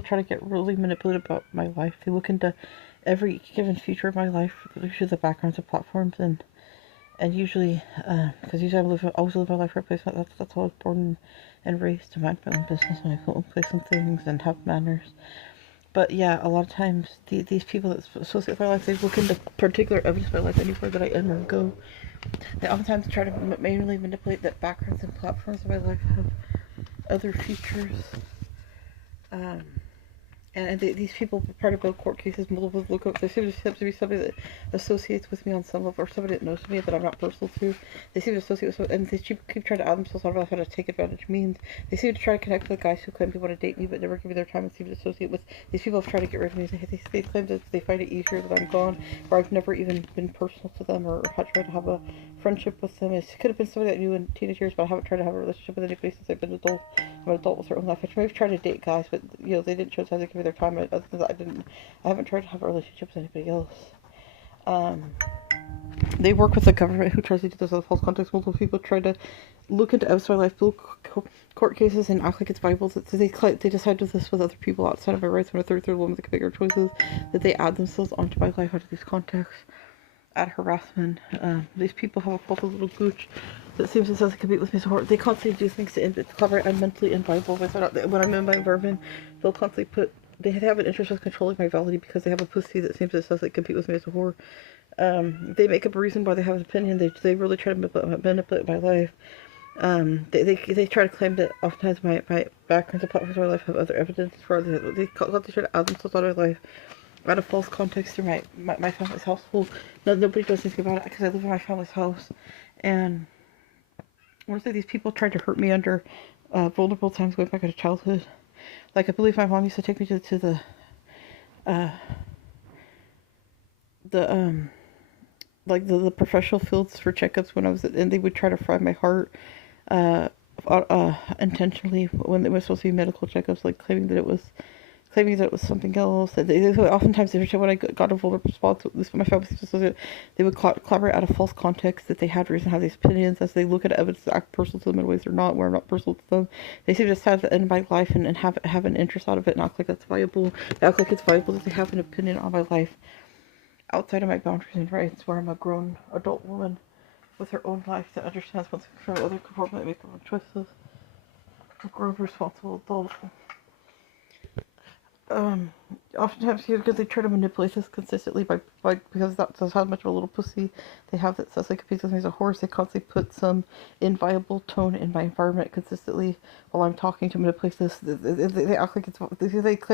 people try to get really manipulative about my life. They look into every given feature of my life, usually the backgrounds of platforms, and usually, because usually I always live my life for a place. That's how I was born and raised, to mind my own business and my own place and things and have manners. But yeah, a lot of times these people that associate with my life, they look into particular evidence of my life anywhere that I enter and go. They oftentimes try to manually manipulate that backgrounds and platforms of my life have other features. Um, and these people are part of both court cases, multiple lookups. There seems to be somebody that associates with me on some level, or somebody that knows me that I'm not personal to. They seem to associate with, and they keep trying to out themselves out of how to take advantage means. They seem to try to connect with guys who claim they want to date me, but never give me their time, and seem to associate with these people. Have tried to get rid of me. They claim that they find it easier that I'm gone, or I've never even been personal to them, or had tried to have a friendship with them. It could have been somebody that I knew in teenage years, but I haven't tried to have a relationship with anybody since I've been adult. I'm an adult with their own life. I tried to date guys, but they didn't show signs of giving me their time. Other than that, I haven't tried to have a relationship with anybody else. They work with the government, who tries to do this as false context. Multiple people try to look into outside life, build court cases, and act like it's Bible. They decide to do this with other people outside of my rights. When a third woman make bigger choices, that they add themselves onto my life out of these contexts. Add harassment. These people have a false little gooch that seems to say they compete with me. So they constantly do things to cover. I'm mentally inviolable. When I'm in my environment, they'll constantly put. They have an interest in controlling my validity because they have a pussy that seems to say they compete with me as a whore. They make up a reason why they have an opinion. They really try to manipulate my life. They try to claim that oftentimes my backgrounds and platforms of my life have other evidence for it. They try to add themselves out of my life out of false context through my family's household. Nobody does anything about it because I live in my family's house. And I want to say these people tried to hurt me under vulnerable times going back into childhood. Like, I believe my mom used to take me to the professional fields for checkups when I was, and they would try to fry my heart intentionally when it was supposed to be medical checkups, like claiming that it was something else. Oftentimes, every time when I got a vulnerable response, this my family they would collaborate out of false context that they had reason to have these opinions as they look at evidence that act personal to them in ways they're not, where I'm not personal to them. They seem to decide to end my life and have an interest out of it and act like that's viable. They act like it's viable that they have an opinion on my life outside of my boundaries and rights, where I'm a grown adult woman with her own life that understands what's from other conform that make their own choices. A grown, responsible adult. Oftentimes because they try to manipulate this consistently by because that's how much of a little pussy they have that says they compete with me as a horse. They constantly put some inviolable tone in my environment consistently while I'm talking to manipulate this. They act like it's they claim